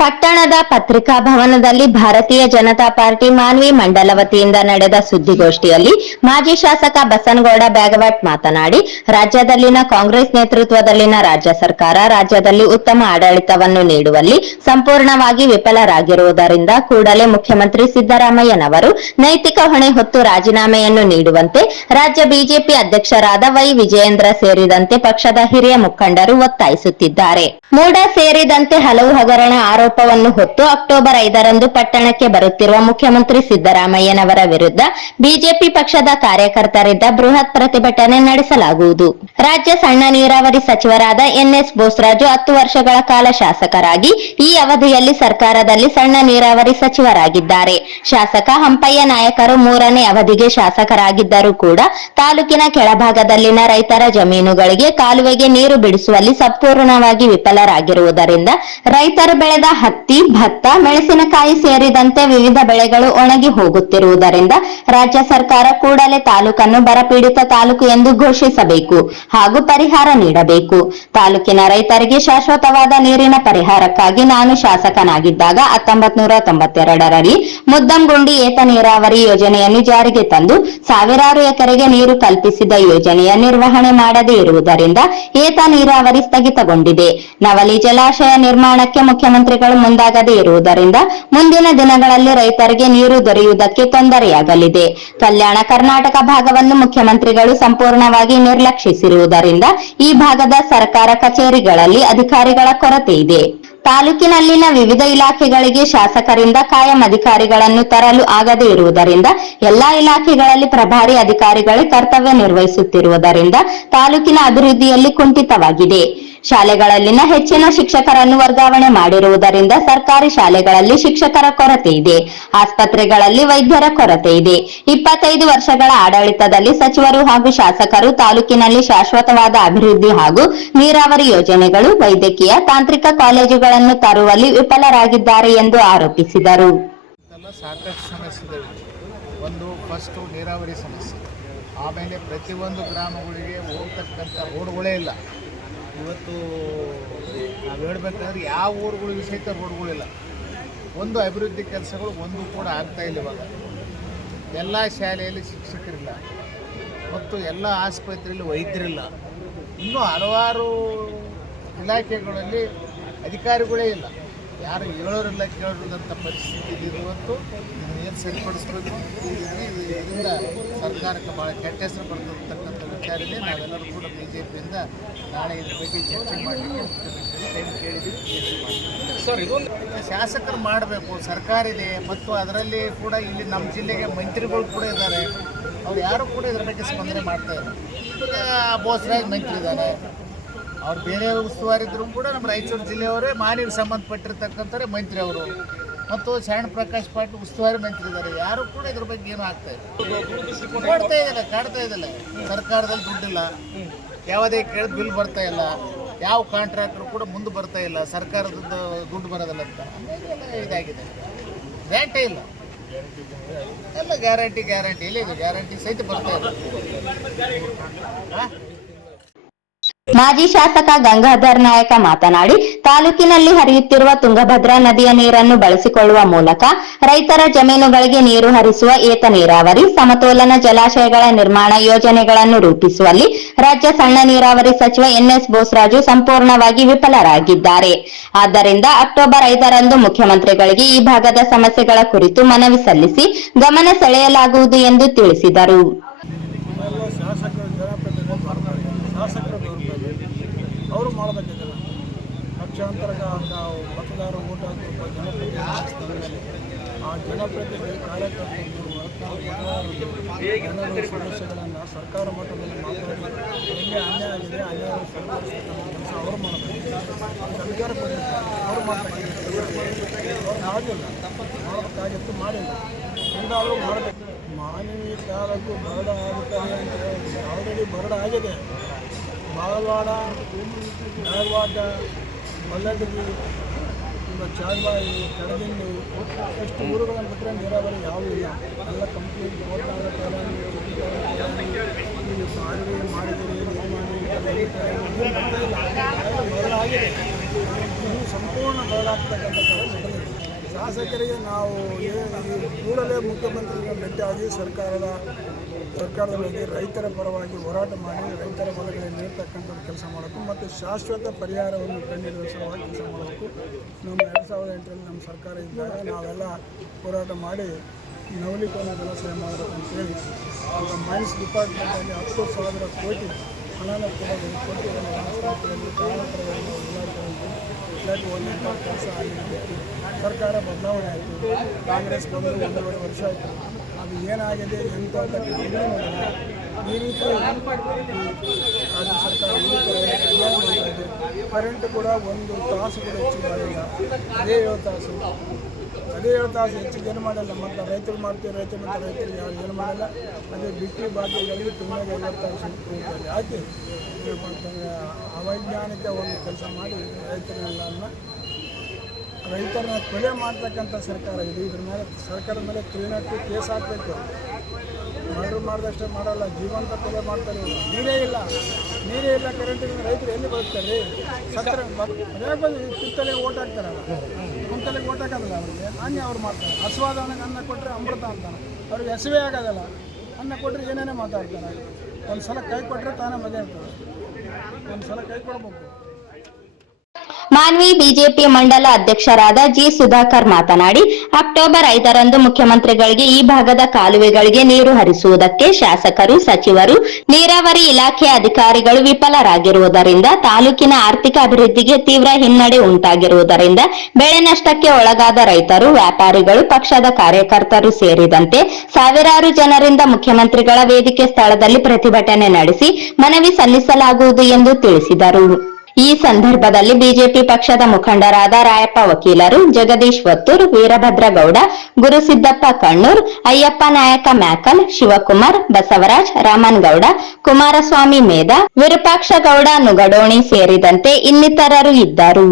ಪಟ್ಟಣದ ಪತ್ರಿಕಾ ಭವನದಲ್ಲಿ ಭಾರತೀಯ ಜನತಾ ಪಾರ್ಟಿ ಮಾನ್ವಿ ಮಂಡಲ ವತಿಯಿಂದ ನಡೆದ ಸುದ್ದಿಗೋಷ್ಠಿಯಲ್ಲಿ ಮಾಜಿ ಶಾಸಕ ಬಸನಗೌಡ ಬ್ಯಾಗವಟ್ ಮಾತನಾಡಿ, ರಾಜ್ಯದಲ್ಲಿನ ಕಾಂಗ್ರೆಸ್ ನೇತೃತ್ವದಲ್ಲಿನ ರಾಜ್ಯ ಸರ್ಕಾರ ರಾಜ್ಯದಲ್ಲಿ ಉತ್ತಮ ಆಡಳಿತವನ್ನು ನೀಡುವಲ್ಲಿ ಸಂಪೂರ್ಣವಾಗಿ ವಿಫಲರಾಗಿರುವುದರಿಂದ ಕೂಡಲೇ ಮುಖ್ಯಮಂತ್ರಿ ಸಿದ್ದರಾಮಯ್ಯನವರು ನೈತಿಕ ಹೊಣೆ ಹೊತ್ತು ರಾಜೀನಾಮೆಯನ್ನು ನೀಡುವಂತೆ ರಾಜ್ಯ ಬಿಜೆಪಿ ಅಧ್ಯಕ್ಷರಾದ ವೈ ವಿಜಯೇಂದ್ರ ಸೇರಿದಂತೆ ಪಕ್ಷದ ಹಿರಿಯ ಮುಖಂಡರು ಒತ್ತಾಯಿಸುತ್ತಿದ್ದಾರೆ. ಮೂಡ ಸೇರಿದಂತೆ ಹಲವು ಹಗರಣ ಆರೋಪವನ್ನು ಹೊತ್ತು ಅಕ್ಟೋಬರ್ 5ರಂದು ಪಟ್ಟಣಕ್ಕೆ ಬರುತ್ತಿರುವ ಮುಖ್ಯಮಂತ್ರಿ ಸಿದ್ದರಾಮಯ್ಯನವರ ವಿರುದ್ಧ ಬಿಜೆಪಿ ಪಕ್ಷದ ಕಾರ್ಯಕರ್ತರಿಂದ ಬೃಹತ್ ಪ್ರತಿಭಟನೆ ನಡೆಸಲಾಗುವುದು. ರಾಜ್ಯ ಸಣ್ಣ ನೀರಾವರಿ ಸಚಿವರಾದ ಎನ್ಎಸ್ ಬೋಸರಾಜು 10 ವರ್ಷಗಳ ಕಾಲ ಶಾಸಕರಾಗಿ ಈ ಅವಧಿಯಲ್ಲಿ ಸರ್ಕಾರದಲ್ಲಿ ಸಣ್ಣ ನೀರಾವರಿ ಸಚಿವರಾಗಿದ್ದಾರೆ. ಶಾಸಕ ಹಂಪಯ್ಯ ನಾಯಕರು 3ನೇ ಅವಧಿಗೆ ಶಾಸಕರಾಗಿದ್ದರೂ ಕೂಡ ತಾಲೂಕಿನ ಕೆಳಭಾಗದಲ್ಲಿನ ರೈತರ ಜಮೀನುಗಳಿಗೆ ಕಾಲುವೆಗೆ ನೀರು ಬಿಡಿಸುವಲ್ಲಿ ಸಂಪೂರ್ಣವಾಗಿ ವಿಫಲರಾಗಿರುವುದರಿಂದ ರೈತರು ಬೆಳೆದ ಹತ್ತಿ, ಭತ್ತ, ಮೆಣಸಿನಕಾಯಿ ಸೇರಿದಂತೆ ವಿವಿಧ ಬೆಳೆಗಳು ಒಣಗಿ ಹೋಗುತ್ತಿರುವುದರಿಂದ ರಾಜ್ಯ ಸರ್ಕಾರ ಕೂಡಲೇ ತಾಲೂಕನ್ನು ಬರಪೀಡಿತ ತಾಲೂಕು ಎಂದು ಘೋಷಿಸಬೇಕು ಹಾಗೂ ಪರಿಹಾರ ನೀಡಬೇಕು. ತಾಲೂಕಿನ ರೈತರಿಗೆ ಶಾಶ್ವತವಾದ ನೀರಿನ ಪರಿಹಾರಕ್ಕಾಗಿ ನಾನು ಶಾಸಕನಾಗಿದ್ದಾಗ 1992ರಲ್ಲಿ ಮುದ್ದಂಗುಂಡಿ ಏತ ನೀರಾವರಿ ಯೋಜನೆಯನ್ನು ಜಾರಿಗೆ ತಂದು ಸಾವಿರಾರು ಎಕರೆಗೆ ನೀರು ಕಲ್ಪಿಸಿದ ಯೋಜನೆಯ ನಿರ್ವಹಣೆ ಮಾಡದೇ ಇರುವುದರಿಂದ ಏತ ನೀರಾವರಿ ಸ್ಥಗಿತಗೊಂಡಿದೆ. ನವಲಿ ಜಲಾಶಯ ನಿರ್ಮಾಣಕ್ಕೆ ಮುಖ್ಯಮಂತ್ರಿಗಳು ಮುಂದಾಗದೇ ಇರುವುದರಿಂದ ಮುಂದಿನ ದಿನಗಳಲ್ಲಿ ರೈತರಿಗೆ ನೀರು ದೊರೆಯುವುದಕ್ಕೆ ತೊಂದರೆಯಾಗಲಿದೆ. ಕಲ್ಯಾಣ ಕರ್ನಾಟಕ ಭಾಗವನ್ನು ಮುಖ್ಯಮಂತ್ರಿಗಳು ಸಂಪೂರ್ಣವಾಗಿ ನಿರ್ಲಕ್ಷಿಸಿರುವುದರಿಂದ ಈ ಭಾಗದ ಸರ್ಕಾರ ಕಚೇರಿಗಳಲ್ಲಿ ಅಧಿಕಾರಿಗಳ ಕೊರತೆ ಇದೆ. ತಾಲೂಕಿನಲ್ಲಿನ ವಿವಿಧ ಇಲಾಖೆಗಳಿಗೆ ಶಾಸಕರಿಂದ ಕಾಯಂ ಅಧಿಕಾರಿಗಳನ್ನು ತರಲು ಆಗದೇ ಇರುವುದರಿಂದ ಎಲ್ಲಾ ಇಲಾಖೆಗಳಲ್ಲಿ ಪ್ರಭಾರಿ ಅಧಿಕಾರಿಗಳೇ ಕರ್ತವ್ಯ ನಿರ್ವಹಿಸುತ್ತಿರುವುದರಿಂದ ತಾಲೂಕಿನ ಅಭಿವೃದ್ಧಿಯಲ್ಲಿ ಕುಂಠಿತವಾಗಿದೆ. ಶಾಲೆಗಳಲ್ಲಿನ ಹೆಚ್ಚಿನ ಶಿಕ್ಷಕರನ್ನು ವರ್ಗಾವಣೆ ಮಾಡಿರುವುದರಿಂದ ಸರ್ಕಾರಿ ಶಾಲೆಗಳಲ್ಲಿ ಶಿಕ್ಷಕರ ಕೊರತೆ ಇದೆ. ಆಸ್ಪತ್ರೆಗಳಲ್ಲಿ ವೈದ್ಯರ ಕೊರತೆ ಇದೆ. 25 ವರ್ಷಗಳ ಆಡಳಿತದಲ್ಲಿ ಸಚಿವರು ಹಾಗೂ ಶಾಸಕರು ತಾಲೂಕಿನಲ್ಲಿ ಶಾಶ್ವತವಾದ ಅಭಿವೃದ್ಧಿ ಹಾಗೂ ನೀರಾವರಿ ಯೋಜನೆಗಳು, ವೈದ್ಯಕೀಯ, ತಾಂತ್ರಿಕ ಕಾಲೇಜುಗಳನ್ನು ತರುವಲ್ಲಿ ವಿಫಲರಾಗಿದ್ದಾರೆ ಎಂದು ಆರೋಪಿಸಿದರು. ಸಾಕಷ್ಟು ಸಮಸ್ಯೆಗಳಿವೆ. ಒಂದು ಫಸ್ಟು ನೀರಾವರಿ ಸಮಸ್ಯೆ, ಆಮೇಲೆ ಪ್ರತಿಯೊಂದು ಗ್ರಾಮಗಳಿಗೆ ಹೋಗ್ತಕ್ಕಂಥ ರೋಡ್ಗಳೇ ಇಲ್ಲ. ಇವತ್ತು ನಾವು ಹೇಳ್ಬೇಕಂದ್ರೆ ಯಾವ ಊರುಗಳಿಗೆ ಸಹಿತ ರೋಡ್ಗಳಿಲ್ಲ. ಒಂದು ಅಭಿವೃದ್ಧಿ ಕೆಲಸಗಳು ಒಂದು ಕೂಡ ಆಗ್ತಾ ಇಲ್ಲ. ಇವಾಗ ಎಲ್ಲ ಶಾಲೆಯಲ್ಲಿ ಶಿಕ್ಷಕರಿಲ್ಲ ಮತ್ತು ಎಲ್ಲ ಆಸ್ಪತ್ರೆಯಲ್ಲಿ ವೈದ್ಯರಿಲ್ಲ. ಇನ್ನೂ ಹಲವಾರು ಇಲಾಖೆಗಳಲ್ಲಿ ಅಧಿಕಾರಿಗಳೇ ಇಲ್ಲ. ಯಾರು ಹೇಳೋರಿಲ್ಲ ಕೇಳೋರಿಲ್ಲಂಥ ಪರಿಸ್ಥಿತಿ ಇದೆ. ಇವತ್ತು ಏನು ಸರಿಪಡಿಸ್ಬೇಕು, ಇದರಿಂದ ಸರ್ಕಾರಕ್ಕೆ ಭಾಳ ಕೆಟ್ಟ ಹೆಸರು ಬರ್ತಕ್ಕಂಥ ವಿಚಾರ ಇದೆ. ನಾವೆಲ್ಲರೂ ಕೂಡ ಬಿಜೆಪಿಯಿಂದ ನಾಳೆ ಇದ್ರ ಬಗ್ಗೆ ಚರ್ಚೆ ಮಾಡಲಿಕ್ಕೆ ಟೈಮ್ ಕೇಳಿದ್ದೀವಿ. ಸರ್, ಇದೊಂದು ಶಾಸಕರು ಮಾಡಬೇಕು. ಸರ್ಕಾರ ಇದೆ ಮತ್ತು ಅದರಲ್ಲಿ ಕೂಡ ಇಲ್ಲಿ ನಮ್ಮ ಜಿಲ್ಲೆಗೆ ಮಂತ್ರಿಗಳು ಕೂಡ ಇದ್ದಾರೆ. ಅವ್ರು ಯಾರು ಕೂಡ ಇದ್ರ ಬಗ್ಗೆ ಸ್ಪಂದನೆ ಮಾಡ್ತಾ ಇಲ್ಲ. ಈಗ ಬೋಸರಾಜ್ ಮಂತ್ರಿ ಇದ್ದಾರೆ, ಅವ್ರು ಬೇರೆ ಉಸ್ತುವಾರಿ ಇದ್ರೂ ಕೂಡ ನಮ್ಮ ರಾಯಚೂರು ಜಿಲ್ಲೆಯವರೇ ಮಾನಿಗೆ ಸಂಬಂಧಪಟ್ಟಿರ್ತಕ್ಕಂಥವ್ರೆ ಮಂತ್ರಿ ಅವರು, ಮತ್ತು ಶರಣ ಪ್ರಕಾಶ್ ಪಾಟೀಲ್ ಉಸ್ತುವಾರಿ ಮಂತ್ರಿ ಇದ್ದಾರೆ. ಯಾರು ಕೂಡ ಇದ್ರ ಬಗ್ಗೆ ಏನೂ ಆಗ್ತಾ ಇಲ್ಲ, ಕಾಡ್ತಾ ಇದ್ದಿಲ್ಲ. ಸರ್ಕಾರದಲ್ಲಿ ದುಡ್ಡಿಲ್ಲ, ಯಾವುದೇ ಕೇಳಿದ ಬಿಲ್ ಬರ್ತಾ ಇಲ್ಲ, ಯಾವ ಕಾಂಟ್ರಾಕ್ಟರ್ ಕೂಡ ಮುಂದೆ ಬರ್ತಾ ಇಲ್ಲ, ಸರ್ಕಾರದ ದುಡ್ಡು ಬರೋದಿಲ್ಲ ಅಂತ ಇದಾಗಿದೆ. ಗ್ಯಾರಂಟಿ ಇಲ್ಲ, ಎಲ್ಲ ಗ್ಯಾರಂಟಿ ಇಲ್ಲ. ಇದು ಗ್ಯಾರಂಟಿ ಸಹಿತ ಬರ್ತಾ ಇಲ್ಲ. ಮಾಜಿ ಶಾಸಕ ಗಂಗಾಧರ್ ನಾಯಕ ಮಾತನಾಡಿ, ತಾಲೂಕಿನಲ್ಲಿ ಹರಿಯುತ್ತಿರುವ ತುಂಗಭದ್ರಾ ನದಿಯ ನೀರನ್ನು ಬಳಸಿಕೊಳ್ಳುವ ಮೂಲಕ ರೈತರ ಜಮೀನುಗಳಿಗೆ ನೀರು ಹರಿಸುವ ಏತ ನೀರಾವರಿ, ಸಮತೋಲನ ಜಲಾಶಯಗಳ ನಿರ್ಮಾಣ ಯೋಜನೆಗಳನ್ನು ರೂಪಿಸುವಲ್ಲಿ ರಾಜ್ಯ ಸಣ್ಣ ನೀರಾವರಿ ಸಚಿವ ಎನ್ಎಸ್ ಬೋಸರಾಜು ಸಂಪೂರ್ಣವಾಗಿ ವಿಫಲರಾಗಿದ್ದಾರೆ. ಆದ್ದರಿಂದ ಅಕ್ಟೋಬರ್ 5ರಂದು ಮುಖ್ಯಮಂತ್ರಿಗಳಿಗೆ ಈ ಭಾಗದ ಸಮಸ್ಯೆಗಳ ಕುರಿತು ಮನವಿ ಸಲ್ಲಿಸಿ ಗಮನ ಸೆಳೆಯಲಾಗುವುದು ಎಂದು ತಿಳಿಸಿದರು. ಅವರು ಮಾಡಬೇಕಿಲ್ಲ. ಲಕ್ಷಾಂತರ ಮತದಾರ ಓಟ್ ಹಾಕಿರುವ ಜನಪ್ರತಿನಿಧಿ ಆ ಜನಪ್ರತಿನಿಧಿ ಕಾರ್ಯಕರ್ತರು ಜನರ ಸಮಸ್ಯೆಗಳನ್ನು ಸರ್ಕಾರ ಮಟ್ಟದಲ್ಲಿ ಮಾತಾಡಿ ಎಲ್ಲಿ ಅನ್ಯಾಯ ಆಗಿದೆ ಅನ್ಯಾಯ ಸರಿಪಡಿಸ್ತಕ್ಕಂಥ ಕೆಲಸ ಅವರು ಮಾಡಬೇಕು. ಅಧಿಕಾರ ಕೊಟ್ಟಿರ್ತಾರೆ, ಅವರು ಮಾಡ್ತಕ್ಕಂಥ ಅವ್ರು ಆಗಿಲ್ಲ, ಮಾಡಬೇಕಾಗಿತ್ತು, ಮಾಡಿಲ್ಲ. ಎಂದಾದರೂ ಮಾಡಬೇಕು. ಮಾನವೀಯ ತಾಲೂಕು ಬರಡ ಆಗುತ್ತದೆ ಅಂತ ಹೇಳಿ ಆಲ್ರೆಡಿ ಬರಡ ಆಗಿದೆ. ಬಾಗಲವಾಡ, ಧಾರವಾಡ, ಮಲ್ಲಗಿರಿ, ಚಾರ್ಬಾಯಿ, ಕಡದಿಂಡಿ ಎಷ್ಟು ಊರುಗಳನ್ನು ಬಿಟ್ಟರೆ ನೀರಾವರಿ ಯಾವುದೂ ಇಲ್ಲ. ಎಲ್ಲ ಕಂಪ್ಲೀಟ್ ಸಾರಿಗೆ ಮಾಡಿದರೆ ನಿರ್ಮಾಣ ಬರಡಾಗಿದೆ. ಈ ಸಂಪೂರ್ಣ ಬದಲಾಗ್ತಕ್ಕಂಥ ಕೆಲಸ ನಡೆದಿದೆ. ಶಾಸಕರಿಗೆ ನಾವು ಈ ಕೂಡಲೇ ಮುಖ್ಯಮಂತ್ರಿಗಳ ಭೇಟಿಯಾಗಿ ಸರ್ಕಾರದ ಬಗ್ಗೆ ರೈತರ ಪರವಾಗಿ ಹೋರಾಟ ಮಾಡಿ ರೈತರ ಹೊಲಗಳಿಗೆ ನೀಡ್ತಕ್ಕಂಥ ಕೆಲಸ ಮಾಡಬೇಕು ಮತ್ತು ಶಾಶ್ವತ ಪರಿಹಾರವನ್ನು ಕಂಡುಹಿಡಿಯುವ ಸಲುವಾಗಿ ಕೆಲಸ ಮಾಡಬೇಕು. ನಮ್ಮ 2008ರಲ್ಲಿ ನಮ್ಮ ಸರ್ಕಾರ ಇದ್ದಾಗ ನಾವೆಲ್ಲ ಹೋರಾಟ ಮಾಡಿ ನವಲೀಕರಣ ಜಲಾಶಯ ಮಾಡಬೇಕಂತೇಳಿ ಆಗ ಮೈನ್ಸ್ ಡಿಪಾರ್ಟ್ಮೆಂಟಲ್ಲಿ 10,000 ಕೋಟಿ ಹಣನ ಕೊಟ್ಟು ರಾಷ್ಟ್ರಪತಿಯಲ್ಲಿ ಕಾರ್ಯಕ್ರಮಗಳನ್ನು ಇಲಾಖೆ ಒಂದಂಥ ಕೆಲಸ ಆಗಿದೆ. ಸರ್ಕಾರ ಬದಲಾವಣೆ ಆಯಿತು, ಕಾಂಗ್ರೆಸ್ ಬಂದು 1.5 ವರ್ಷ ಆಯಿತು. ಅದು ಏನಾಗಿದೆ ಎಂತ ಈ ರೀತಿ ರಾಜ್ಯ ಸರ್ಕಾರ ಈ ರೀತಿ ಅನ್ಯಾಯ ಮಾಡ್ತಾ ಇದೆ. ಕರೆಂಟ್ ಕೂಡ 1 ತಾಸು ಕೂಡ ಹೆಚ್ಚಿಗೆ ಮಾಡಿಲ್ಲ. ಅದೇ 7 ತಾಸು ಹೆಚ್ಚಿಗೆ ಏನು ಮಾಡಲ್ಲ. ಮತ್ತು ರೈತರು ಮಾಡ್ತೀವಿ, ರೈತರಿಗೆ ಯಾರು ಏನು ಮಾಡಲ್ಲ. ಅದೇ ಬಿಟ್ಟಿ ಬಾಕಿಗಳಿಗೆ ತಿಂಗಳಿಗೆ 50 ತಾಸು ಯಾಕೆ ಅವೈಜ್ಞಾನಿಕ ಒಂದು ಕೆಲಸ ಮಾಡಿ ರೈತರನ್ನ ಕೊಲೆ ಮಾಡ್ತಕ್ಕಂಥ ಸರ್ಕಾರ ಇದು. ಇದ್ರ ಮೇಲೆ ಸರ್ಕಾರದ ಮೇಲೆ 302 ಕೇಸ್ ಹಾಕಬೇಕು. ಮರ್ಡರ್ ಮಾಡಿದಷ್ಟೇ ಮಾಡಲ್ಲ, ಜೀವಂತ ಕೊಲೆ ಮಾಡ್ತಾರೆ. ನೀರೇ ಇಲ್ಲ ಕರೆಂಟಿನ ರೈತರು ಎಲ್ಲಿ ಬದುಕ್ತಾರೆ? ಸಕ್ಕರೆ ಅದೇ ಬಂದು ಕಿತ್ತಲೆಗೆ ಓಟ್ ಹಾಕ್ತಾರಲ್ಲ, ಕುಂತಲೆಗೆ ಓಟ್ ಹಾಕೋದಿಲ್ಲ ಅವ್ರಿಗೆ. ಹಂಗೆ ಅವ್ರು ಮಾಡ್ತಾರೆ. ಹಸುವಾದ ಅನ್ನ ಕೊಟ್ಟರೆ ಅಮೃತ ಅಂತಾನೆ, ಅವ್ರಿಗೆ ಹಸಿವೆ ಆಗೋದಿಲ್ಲ. ಅನ್ನ ಕೊಟ್ಟರೆ ಏನೇನೇ ಮಾತಾಡ್ತಾರೆ. ಒಂದು ಸಲ ಕೈ ಕೊಟ್ಟರೆ ತಾನೇ ಮಜಾ ಇರ್ತದೆ, ಒಂದು ಸಲ ಕೈ ಕೊಡ್ಬೇಕು. ಮಾನ್ವಿ ಬಿಜೆಪಿ ಮಂಡಲ ಅಧ್ಯಕ್ಷರಾದ ಜಿ ಸುಧಾಕರ್ ಮಾತನಾಡಿ, ಅಕ್ಟೋಬರ್ 5ರಂದು ಮುಖ್ಯಮಂತ್ರಿಗಳಿಗೆ ಈ ಭಾಗದ ಕಾಲುವೆಗಳಿಗೆ ನೀರು ಹರಿಸುವುದಕ್ಕೆ ಶಾಸಕರು, ಸಚಿವರು, ನೀರಾವರಿ ಇಲಾಖೆ ಅಧಿಕಾರಿಗಳು ವಿಫಲರಾಗಿರುವುದರಿಂದ ತಾಲೂಕಿನ ಆರ್ಥಿಕ ಅಭಿವೃದ್ಧಿಗೆ ತೀವ್ರ ಹಿನ್ನಡೆ ಉಂಟಾಗಿರುವುದರಿಂದ ಬೆಳೆ ನಷ್ಟಕ್ಕೆ ಒಳಗಾದ ರೈತರು, ವ್ಯಾಪಾರಿಗಳು, ಪಕ್ಷದ ಕಾರ್ಯಕರ್ತರು ಸೇರಿದಂತೆ ಸಾವಿರಾರು ಜನರಿಂದ ಮುಖ್ಯಮಂತ್ರಿಗಳ ವೇದಿಕೆ ಸ್ಥಳದಲ್ಲಿ ಪ್ರತಿಭಟನೆ ನಡೆಸಿ ಮನವಿ ಸಲ್ಲಿಸಲಾಗುವುದು ಎಂದು ತಿಳಿಸಿದರು. ಈ ಸಂದರ್ಭದಲ್ಲಿ ಬಿಜೆಪಿ ಪಕ್ಷದ ಮುಖಂಡರಾದ ರಾಯಪ್ಪ ವಕೀಲರು, ಜಗದೀಶ್ ವತ್ತೂರ್, ವೀರಭದ್ರಗೌಡ, ಗುರುಸಿದ್ದಪ್ಪ ಕಣ್ಣೂರ್, ಅಯ್ಯಪ್ಪ ನಾಯಕ ಮ್ಯಾಕಲ್, ಶಿವಕುಮಾರ್, ಬಸವರಾಜ್, ರಾಮನ್ಗೌಡ, ಕುಮಾರಸ್ವಾಮಿ ಮೇದ, ವಿರೂಪಾಕ್ಷ ಗೌಡ ನುಗಡೋಣಿ ಸೇರಿದಂತೆ ಇನ್ನಿತರರು ಇದ್ದರು.